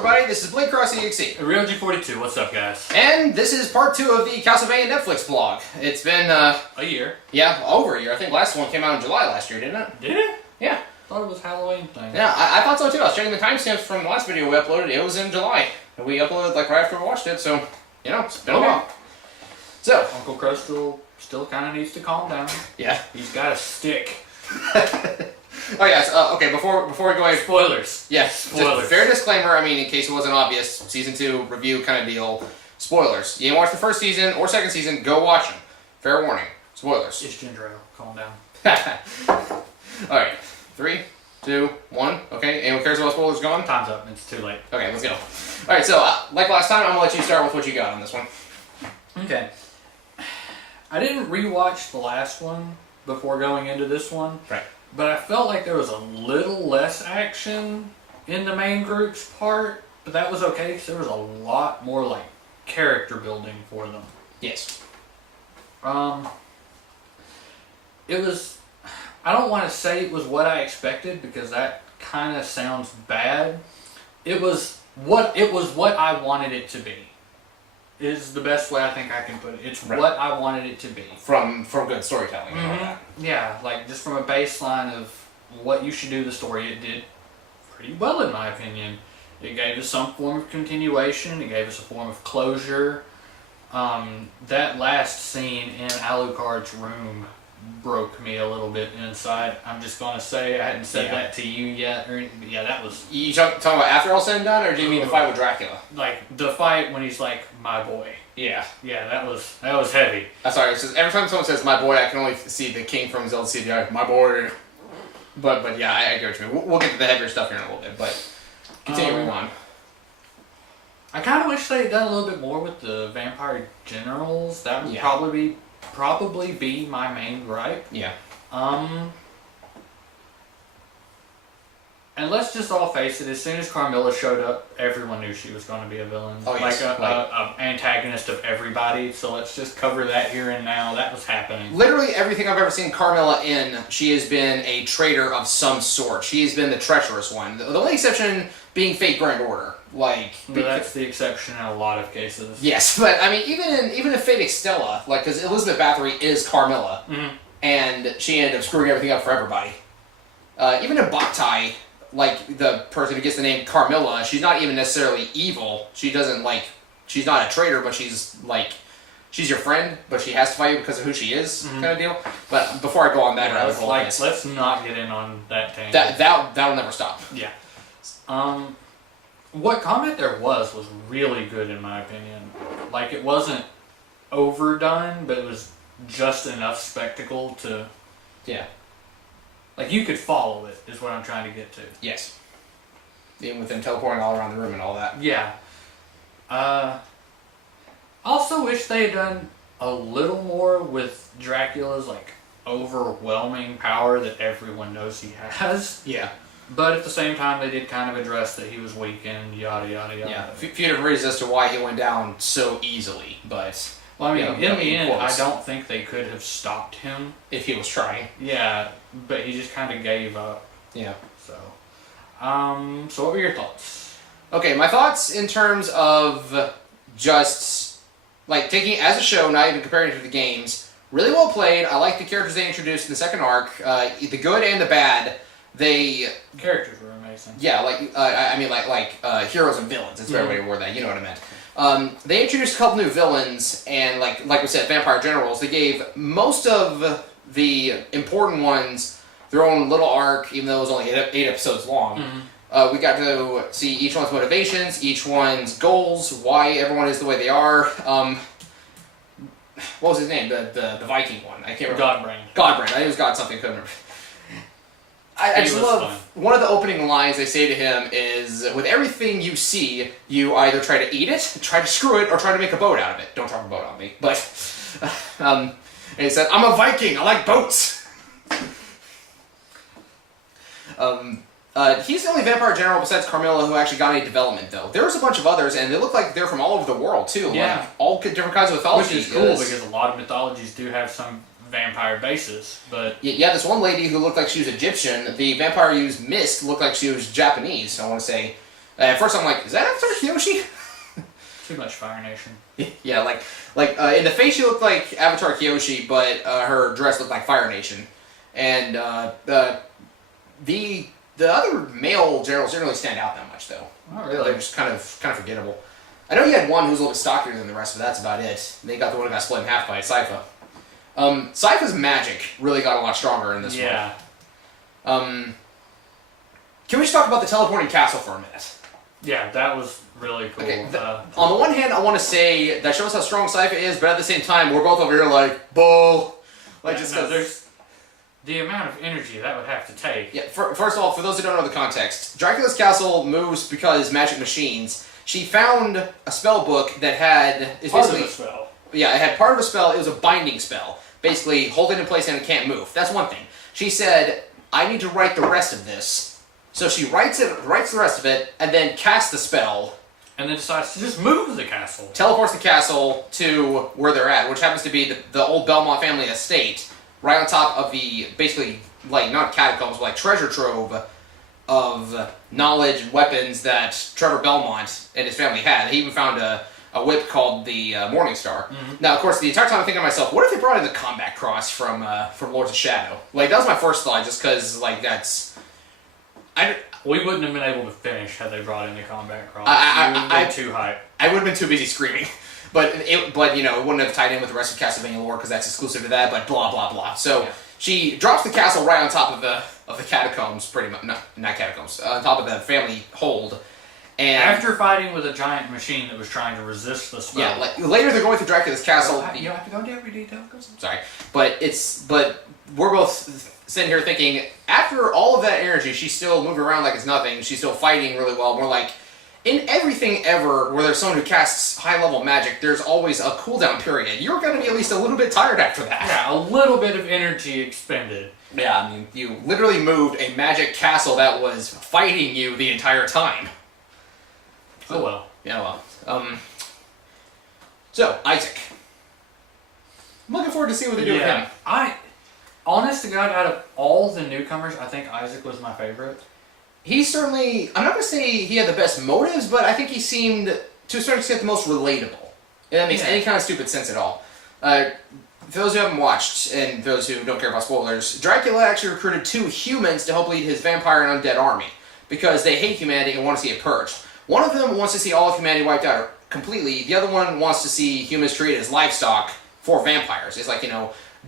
everybody, this is Blake Cross EXE. Real G42, what's up, guys? And this is part 2 of the Castlevania Netflix blog. It's been, a year. Yeah, over a year. I think last one came out in July last year, didn't it? Did it? Yeah. I thought it was Halloween thing. Yeah, I thought so too. I was checking the timestamps from the last video we uploaded. It was in July. And we uploaded like right after we watched it, so, you know, it's been a while. So. Uncle Crow still kind of needs to calm down. Yeah. He's got a stick. Oh yes, okay, before we go in... Spoilers. Yeah, spoilers. Fair disclaimer, I mean, in case it wasn't obvious, Season 2 review kind of deal. Spoilers. You didn't watch the first season or second season, go watch them. Fair warning. Spoilers. It's ginger ale. Calm down. Alright, 3, 2, 1. Okay, anyone cares about spoilers going? Time's up. It's too late. Okay, let's go. Alright, so, like last time, I'm going to let you start with what you got on this one. Okay. I didn't rewatch the last one before going into this one. Right. But I felt like there was a little less action in the main group's part, but that was okay because there was a lot more like character building for them. Yes. It was, I don't want to say it was what I expected because that kind of sounds bad. It was what I wanted it to be. Is the best way I think I can put it. It's what I wanted it to be. From good storytelling and all that. Yeah, like just from a baseline of what you should do the story, it did pretty well in my opinion. It gave us some form of continuation, it gave us a form of closure. That last scene in Alucard's room broke me a little bit inside. I'm just gonna say, I hadn't said that to you yet, or yeah, that was... You talking about after all said and done, or do you mean the fight with Dracula? Like, the fight when he's like, my boy. Yeah. Yeah, that was heavy. I'm sorry, it's just every time someone says my boy, I can only see the king from Zelda CGI, my boy. But yeah, I get what you mean. We'll get to the heavier stuff here in a little bit, but continuing on. I kind of wish they had done a little bit more with the vampire generals. That would probably be my main gripe. Yeah. And let's just all face it, as soon as Carmilla showed up, everyone knew she was going to be a villain. Oh, yes. Like a antagonist of everybody, so let's just cover that here and now. That was happening. Literally everything I've ever seen Carmilla in, she has been a traitor of some sort. She has been the treacherous one. The only exception being Fate Grand Order. Like, but that's the exception in a lot of cases. Yes, but I mean, even if Fate Extella, like, because Elizabeth Bathory is Carmilla, and she ended up screwing everything up for everybody. Even in Boktai, like, the person who gets the name Carmilla, she's not even necessarily evil. She doesn't, like, she's not a traitor, but she's, like, she's your friend, but she has to fight you because of who she is, kind of deal. But before I go on that rabbit hole, let's not get in on that tangent. That'll never stop. Yeah. What combat there was really good in my opinion. Like, it wasn't overdone, but it was just enough spectacle to... Yeah. Like, you could follow it, is what I'm trying to get to. Yes. Even with them teleporting all around the room and all that. Yeah. Also wish they had done a little more with Dracula's, like, overwhelming power that everyone knows he has. Yeah. But at the same time, they did kind of address that he was weakened, yada, yada, yada. Yeah, a few different reasons as to why he went down so easily, but... Well, I mean, in the end, I don't think they could have stopped him. If he was trying. Yeah, but he just kind of gave up. Yeah. So what were your thoughts? Okay, my thoughts in terms of just, like, taking it as a show, not even comparing it to the games, really well played. I like the characters they introduced in the second arc, the good and the bad. The characters were amazing. Yeah, like, I mean, like heroes and villains. It's a better way to word that. You know what I meant. They introduced a couple new villains, and like we said, vampire generals. They gave most of the important ones their own little arc, even though it was only 8 episodes long. We got to see each one's motivations, each one's goals, why everyone is the way they are. What was his name? The Viking one. I can't remember. Godbrain. I think it was God something. I couldn't remember. I just love one of the opening lines they say to him is, with everything you see, you either try to eat it, try to screw it, or try to make a boat out of it. Don't drop a boat on me. But, and he said, I'm a Viking, I like boats. He's the only vampire general besides Carmilla who actually got any development, though. There was a bunch of others, and they look like they're from all over the world, too. Yeah. Like, all different kinds of mythologies. Which is cool, because a lot of mythologies do have some vampire basis, but... Yeah, this one lady who looked like she was Egyptian, the vampire used mist looked like she was Japanese, I want to say. At first I'm like, is that Avatar Kyoshi? Too much Fire Nation. Yeah, in the face she looked like Avatar Kyoshi, but her dress looked like Fire Nation. And the other male generals didn't really stand out that much, though. Oh, really? They're just kind of forgettable. I know you had one who was a little bit stockier than the rest, but that's about it. They got the one who got split in half by Sypha. Sypha's magic really got a lot stronger in this one. Can we just talk about the teleporting castle for a minute? Yeah, that was really cool. Okay, on the one hand, I want to say that shows how strong Sypha is, but at the same time, we're both over here like, bull. There's the amount of energy that would have to take. Yeah, first of all, for those who don't know the context, Dracula's castle moves because magic machines. She found a spell book that had... Part of a spell. Yeah, it had part of a spell. It was a binding spell. Basically, hold it in place and it can't move. That's one thing. She said, I need to write the rest of this. So she writes the rest of it, and then casts the spell. And then decides to just move the castle. Teleports the castle to where they're at, which happens to be the old Belmont family estate, right on top of the, basically, like, not catacombs, but like treasure trove of knowledge and weapons that Trevor Belmont and his family had. He even found a whip called the Morning Star. Mm-hmm. Now, of course, the entire time I'm thinking to myself, what if they brought in the combat cross from Lords of Shadow? Like, that was my first thought, just because, like, that's... We wouldn't have been able to finish had they brought in the combat cross. I'm too hyped. I would have been too busy screaming. But it wouldn't have tied in with the rest of Castlevania lore, because that's exclusive to that, but blah, blah, blah. So, she drops the castle right on top of the catacombs, pretty much. No, not catacombs. On top of the family hold. And after fighting with a giant machine that was trying to resist the spell. Yeah, like, later they're going through Dracula's castle. You don't have to go into every detail. Sorry. But we're both sitting here thinking, after all of that energy, she's still moving around like it's nothing. She's still fighting really well. And we're like, in everything ever where there's someone who casts high-level magic, there's always a cooldown period. You're going to be at least a little bit tired after that. Yeah, a little bit of energy expended. Yeah, I mean, you literally moved a magic castle that was fighting you the entire time. Oh well. Yeah, well. So, Isaac. I'm looking forward to see what they do with him. Honest to God, out of all the newcomers, I think Isaac was my favorite. He certainly, I'm not going to say he had the best motives, but I think he seemed, to a certain extent, the most relatable. If that makes any kind of stupid sense at all. For those who haven't watched, and those who don't care about spoilers, Dracula actually recruited 2 humans to help lead his vampire and undead army, because they hate humanity and want to see it purged. One of them wants to see all of humanity wiped out completely, the other one wants to see humans treated as livestock for vampires. It's like,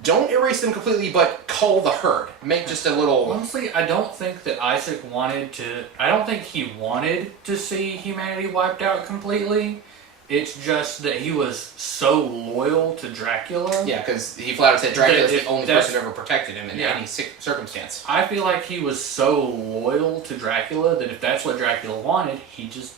don't erase them completely, but cull the herd. Make just a little... Honestly, I don't think that Isaac wanted to... I don't think he wanted to see humanity wiped out completely. It's just that he was so loyal to Dracula. Yeah, because he flat out said Dracula's the only person who ever protected him in any circumstance. I feel like he was so loyal to Dracula that if that's what Dracula wanted, he just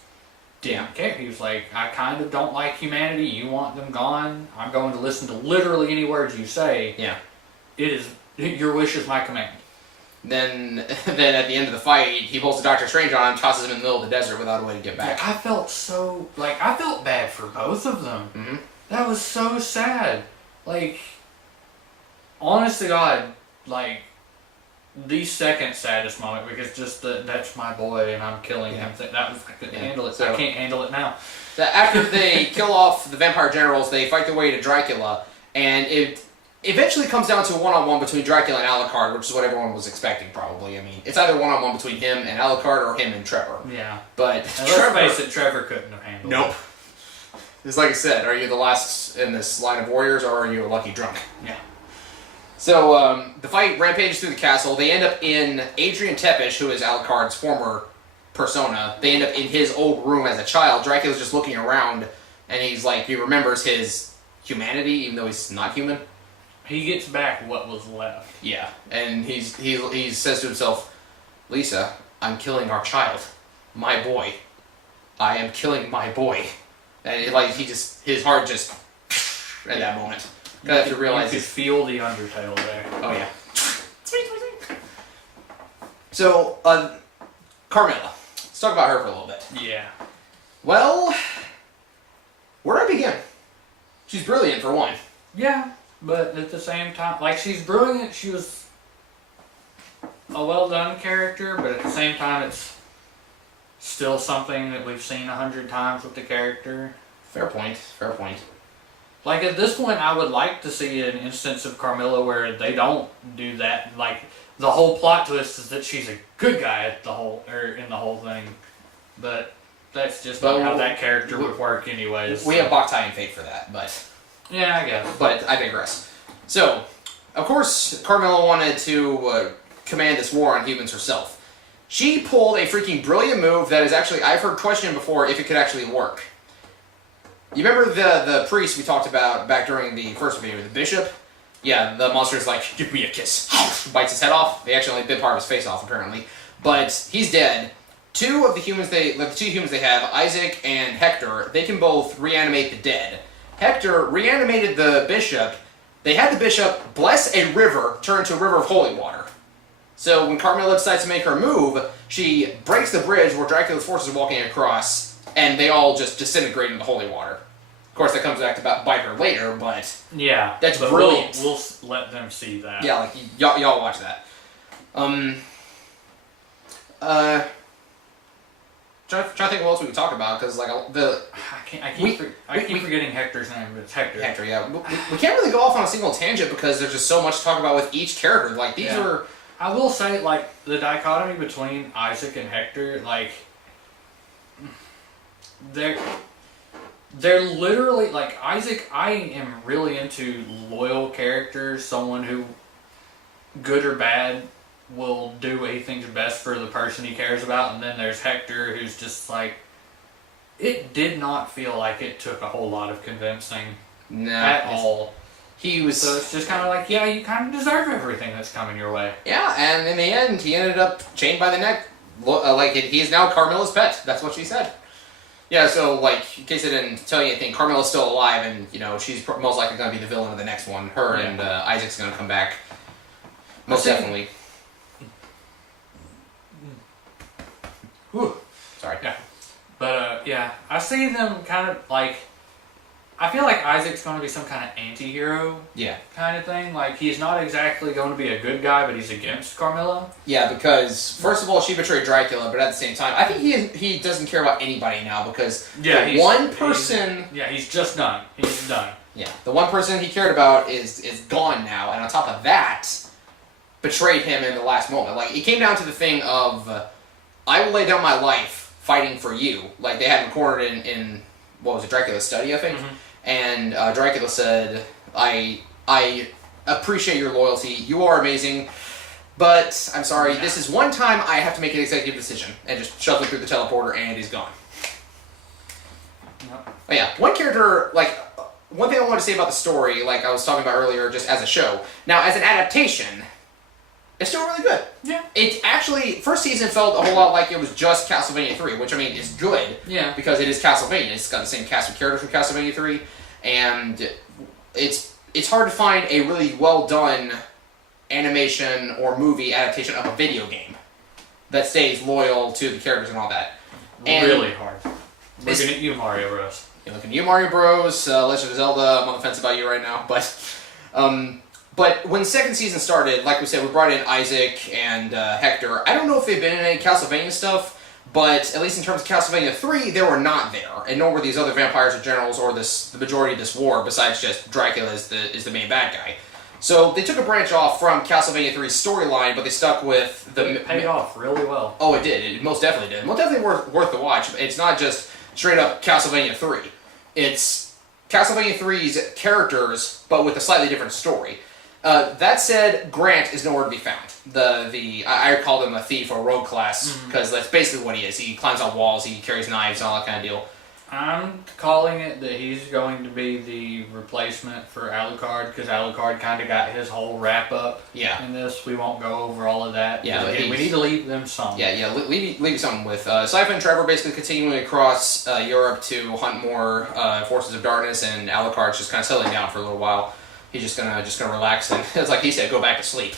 didn't care. He was like, I kind of don't like humanity. You want them gone. I'm going to listen to literally any words you say. Yeah. Your wish is my command. Then at the end of the fight, he pulls the Doctor Strange on him, tosses him in the middle of the desert without a way to get back. I felt bad for both of them. Mm-hmm. That was so sad. Honest to God, the second saddest moment, because just that's my boy and I'm killing him. That was, I couldn't handle it. So I can't handle it now. After they kill off the vampire generals, they fight their way to Dracula, and it eventually comes down to a one-on-one between Dracula and Alucard, which is what everyone was expecting, probably. I mean, it's either one-on-one between him and Alucard or him and Trevor. Yeah. But let's face it, Trevor couldn't have handled it. Nope. It's like I said, are you the last in this line of warriors, or are you a lucky drunk? Yeah. So, the fight rampages through the castle. They end up in Adrian Tepish, who is Alucard's former persona. They end up in his old room as a child. Dracula's just looking around, and he remembers his humanity, even though he's not human. He gets back what was left. Yeah, and he says to himself, Lisa, I'm killing our child. My boy. I am killing my boy. And his heart just, at that moment. You could feel the Undertale there. Oh, yeah. Sweet. So, Carmilla. Let's talk about her for a little bit. Yeah. Well, where do I begin? She's brilliant, for one. Yeah, but at the same time, she's brilliant. She was a well-done character, but at the same time, it's still something that we've seen 100 times with the character. Fair point. Fair point. Like, at this point, I would like to see an instance of Carmilla where they don't do that. Like, the whole plot twist is that she's a good guy in the whole thing. But that's just not how that character would work anyways. We have Boktai and Fate for that, but... Yeah, I guess. But I digress. So, of course, Carmilla wanted to command this war on humans herself. She pulled a freaking brilliant move that is actually, I've heard questioned before if it could actually work. You remember the priest we talked about back during the first video, the bishop? Yeah, the monster's like, give me a kiss. Bites his head off. They actually only bit part of his face off, apparently. But he's dead. The two humans they have, Isaac and Hector, they can both reanimate the dead. Hector reanimated the bishop. They had the bishop bless a river turn into a river of holy water. So when Carmilla decides to make her move, she breaks the bridge where Dracula's forces are walking across, and they all just disintegrate into holy water. Of course, that comes back to bite her later, but yeah, that's brilliant. We'll let them see that. Yeah, like y'all watch that. Trying to think what else we can talk about, because like I keep forgetting Hector's name, but it's Hector. Hector, yeah. We can't really go off on a single tangent because there's just so much to talk about with each character. Like these are. I will say, like, the dichotomy between Isaac and Hector, like, they're literally, like, Isaac, I am really into loyal characters, someone who, good or bad, will do anything's best for the person he cares about, and then there's Hector, who's just like, it did not feel like it took a whole lot of convincing at all. So it's just kind of like, yeah, you kind of deserve everything that's coming your way. Yeah, and in the end, he ended up chained by the neck. He is now Carmilla's pet. That's what she said. Yeah, so, like, in case I didn't tell you anything, Carmilla's still alive, and, you know, she's most likely going to be the villain of the next one. Her and Isaac's going to come back. Most definitely. Whew. Sorry. Yeah. But, yeah, I see them kind of, like... I feel like Isaac's going to be some kind of anti-hero kind of thing. Like, he's not exactly going to be a good guy, but he's against Carmilla. Yeah, because, first of all, she betrayed Dracula, but at the same time, I think he doesn't care about anybody now, because he's just done. He's done. Yeah, the one person he cared about is gone now, and on top of that, betrayed him in the last moment. Like, it came down to the thing of, I will lay down my life fighting for you. Like, they had him cornered in what was it, Dracula's study, I think? Mm-hmm. And Dracula said, I appreciate your loyalty. You are amazing. But, I'm sorry, this is one time I have to make an executive decision. And just shove him through the teleporter and he's gone. Yep. But yeah, one character, like, one thing I wanted to say about the story, like I was talking about earlier, just as a show. Now, as an adaptation, it's still really good. Yeah. It actually, first season felt a whole lot like it was just Castlevania 3, which, I mean, is good. Yeah. Because it is Castlevania. It's got the same cast of characters from Castlevania 3. And it's hard to find a really well-done animation or movie adaptation of a video game that stays loyal to the characters and all that. And really hard. Looking at you, Mario Bros. You're looking at you, Mario Bros. Legend of Zelda. I'm on the fence about you right now, But when the second season started, like we said, we brought in Isaac and Hector. I don't know if they've been in any Castlevania stuff, but at least in terms of Castlevania 3, they were not there. And nor were these other vampires or generals or the majority of this war, besides just Dracula is the main bad guy. So they took a branch off from Castlevania 3's storyline, but they stuck with the... It paid off really well. Oh, it did. It most definitely did. Most definitely worth the watch. It's not just straight up Castlevania 3. It's Castlevania 3's characters, but with a slightly different story. That said, Grant is nowhere to be found. I called him a thief or rogue class, because that's basically what he is. He climbs on walls, he carries knives, and all that kind of deal. I'm calling it that he's going to be the replacement for Alucard, because Alucard kind of got his whole wrap-up in this. We won't go over all of that. Yeah, again, we need to leave them some. Yeah, leave something with Sypha and Trevor basically continuing across Europe to hunt more forces of darkness, and Alucard's just kind of settling down for a little while. He's just gonna relax and, it's like he said, go back to sleep.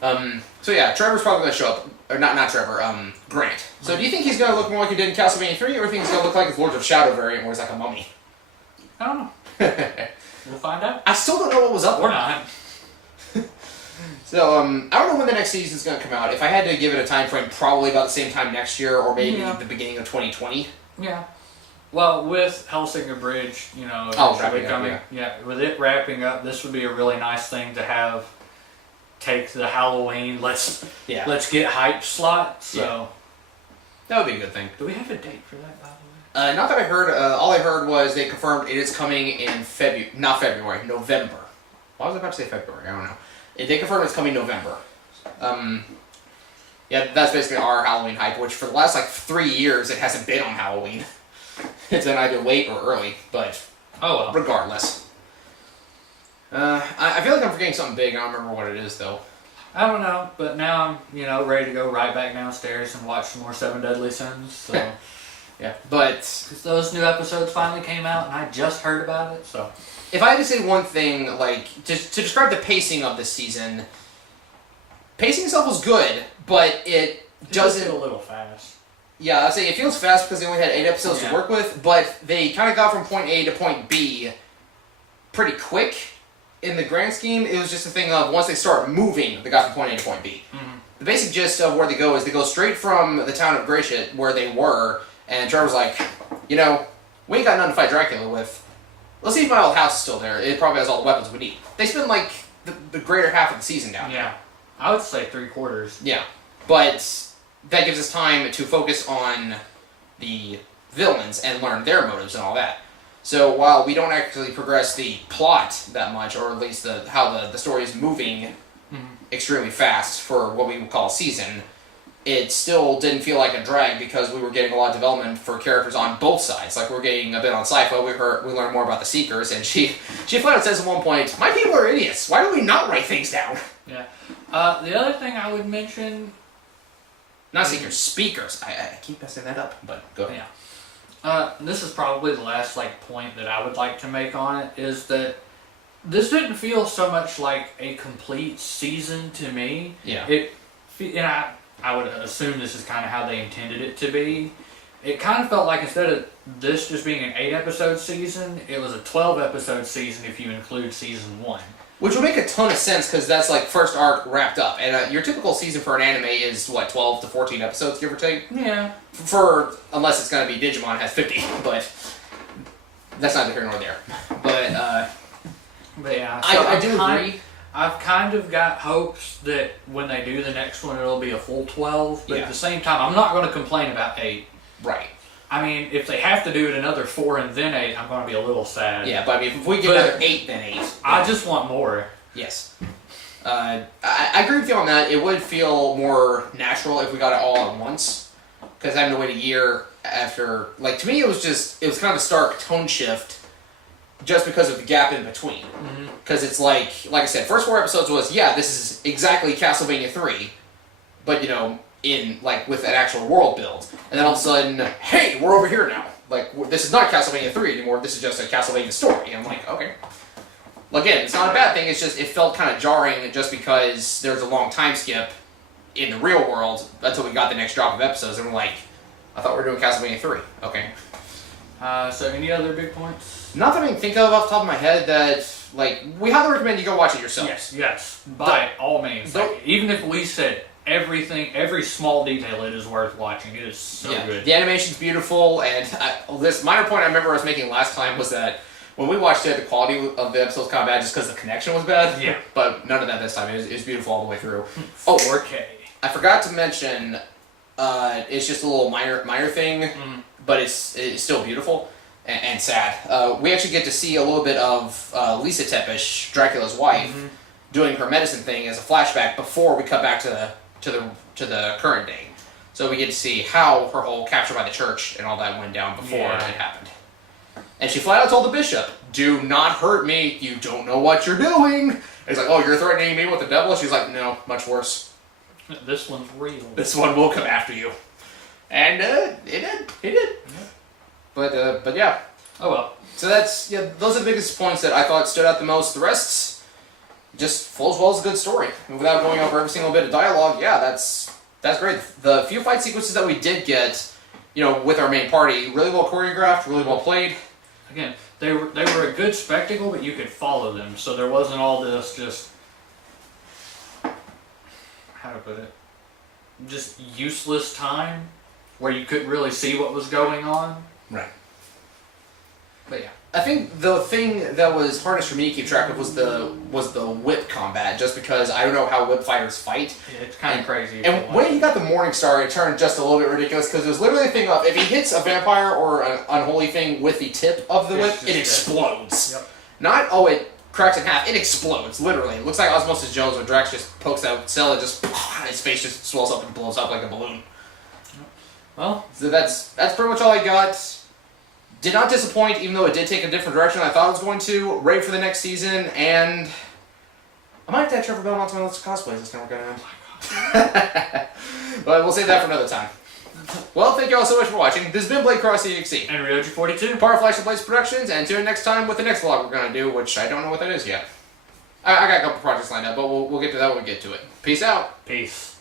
So yeah, Trevor's probably gonna show up, or not Trevor, Grant. So do you think he's gonna look more like he did in Castlevania 3, or do you think he's gonna look like his Lords of Shadow variant, where he's like a mummy? I don't know. We'll find out. I still don't know what was up or not. So, I don't know when the next season's going to come out. If I had to give it a time frame, probably about the same time next year, or maybe the beginning of 2020. Yeah. Well, with Hellsinger Bridge, you know, wrapping coming, up, with it wrapping up, this would be a really nice thing to have. Take the Halloween, let's get hype slot. So that would be a good thing. Do we have a date for that, by the way? Not that I heard. All I heard was they confirmed it is coming in November. Why was I about to say February? I don't know. They confirmed it's coming November. Yeah, that's basically our Halloween hype, which for the last 3 years it hasn't been on Halloween. It's been either late or early, but regardless. I feel like I'm forgetting something big. I don't remember what it is though. I don't know, but now I'm ready to go right back downstairs and watch some more Seven Deadly Sins. So yeah, but because those new episodes finally came out and I just heard about it. So if I had to say one thing, to describe the pacing of this season, pacing itself was good, but it doesn't feel a little fast. Yeah, I'd say it feels fast because they only had 8 episodes to work with, but they kind of got from point A to point B pretty quick. In the grand scheme, it was just a thing of once they start moving, they got from point A to point B. Mm-hmm. The basic gist of where they go is they go straight from the town of Gracia, where they were, and Trevor's like, we ain't got nothing to fight Dracula with. Let's see if my old house is still there. It probably has all the weapons we need. They spend the greater half of the season down there. Yeah, I would say 3/4. Yeah, but that gives us time to focus on the villains and learn their motives and all that. So while we don't actually progress the plot that much, or at least how the story is moving extremely fast for what we would call a season, it still didn't feel like a drag because we were getting a lot of development for characters on both sides. Like we're getting a bit on Sci-Fi, we learned more about the Seekers, and she flat out says at one point, "My people are idiots. Why do we not write things down?" Yeah. The other thing I would mention, not Seekers, Speakers. I keep messing that up, but go ahead. Yeah. This is probably the last point that I would like to make on it, is that this didn't feel so much like a complete season to me. Yeah. I would assume this is kind of how they intended it to be. It kind of felt like instead of this just being an 8-episode season, it was a 12-episode season if you include season 1. Which would make a ton of sense because that's first arc wrapped up. And your typical season for an anime is, 12 to 14 episodes, give or take? Yeah. Unless it's going to be Digimon, it has 50, but that's neither here nor there. But yeah, so I do agree. I've kind of got hopes that when they do the next one, it'll be a full 12, but at the same time, I'm not going to complain about 8. Right. I mean, if they have to do it another 4 and then 8, I'm going to be a little sad. Yeah, but if we get another 8, then 8. I just want more. Yes. I agree with you on that. It would feel more natural if we got it all at once. Because having to wait a year after... to me, it was kind of a stark tone shift just because of the gap in between. Because it's like I said, first 4 episodes was, this is exactly Castlevania 3. But, in with an actual world build, and then all of a sudden, hey, we're over here now. This is not Castlevania 3 anymore. This is just a Castlevania story. And I'm like, okay. Again, it's not a bad thing. It's just it felt kind of jarring just because there's a long time skip in the real world until we got the next drop of episodes, and we're like, I thought we were doing Castlevania 3. Okay. So any other big points? Not that I can think of off the top of my head that we highly recommend you go watch it yourself. Yes. By all means. Even if we said everything, every small detail, it is worth watching. It is so good. The animation's beautiful, and this minor point I remember I was making last time was that when we watched it, the quality of the episodes kind of bad just because the connection was bad. Yeah. But none of that this time. It was beautiful all the way through. 4K. I forgot to mention, it's just a little minor thing, but it's still beautiful and sad. We actually get to see a little bit of Lisa Tepish, Dracula's wife, doing her medicine thing as a flashback before we cut back to the current day. So we get to see how her whole capture by the church and all that went down before it happened. And she flat out told the bishop, "Do not hurt me. You don't know what you're doing." And he's like, "Oh, you're threatening me with the devil?" She's like, "No, much worse. This one's real. This one will come after you." And it did. Yeah. But yeah. Oh well. So those are the biggest points that I thought stood out the most. The rest just flows well as a good story. And without going over every single bit of dialogue, that's great. The few fight sequences that we did get, with our main party, really well choreographed, really well played. Again, they were a good spectacle, but you could follow them, so there wasn't all this just how to put it, just useless time where you couldn't really see what was going on. Right. But yeah, I think the thing that was hardest for me to keep track of was the whip combat, just because I don't know how whip fighters fight. Yeah, it's kind of crazy. And when he got the Morning Star, it turned just a little bit ridiculous, because it was literally a thing of, if he hits a vampire or an unholy thing with the tip of the whip, it explodes. Yep. Not, it cracks in half, it explodes, literally. It looks like Osmosis Jones when Drax just pokes out Cell, it just, his face just swells up and blows up like a balloon. Well, so that's pretty much all I got. Did not disappoint, even though it did take a different direction I thought it was going to. Ready for the next season, and I might have to have Trevor Bell on some of those cosplays this time we're going to. But we'll save that for another time. Well, thank you all so much for watching. This has been Blade Cross EXE. And Ryoji42. Part of Flash and Blades Productions, and tune in next time with the next vlog we're going to do, which I don't know what that is yet. I got a couple projects lined up, but we'll get to that when we get to it. Peace out. Peace.